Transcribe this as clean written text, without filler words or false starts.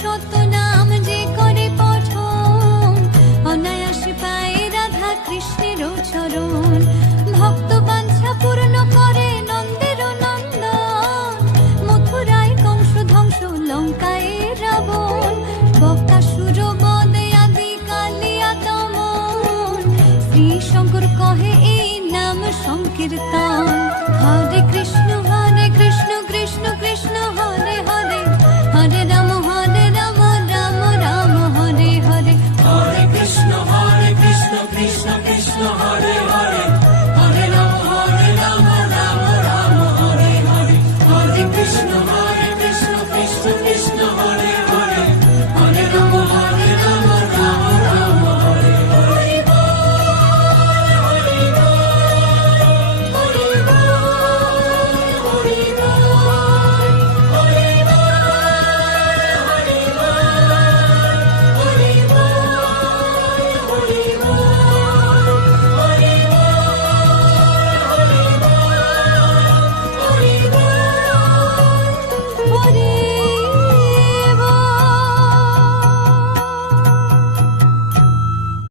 শত নাম যে করে পঠন, অনায়াসে পায় রাধা কৃষ্ণের চরণ। ভক্ত বাঞ্ছা পূর্ণ করে নন্দের নন্দন, মথুরায় কংস ধ্বংস লঙ্কায় রাবণ। বকাসুর বদে আদি কালিয়া দমন, শ্রী শঙ্কর কহে এই নাম সংকীর্তন। হরে কৃষ্ণ কৃষ্ণ কৃষ্ণ হরে হরে, হরে রাম রাম রাম হরে হরে। হরে কৃষ্ণ কৃষ্ণ কৃষ্ণ হরে হরে, হরে রাম রাম রাম হরে হরে। হরে কৃষ্ণ কৃষ্ণ কৃষ্ণ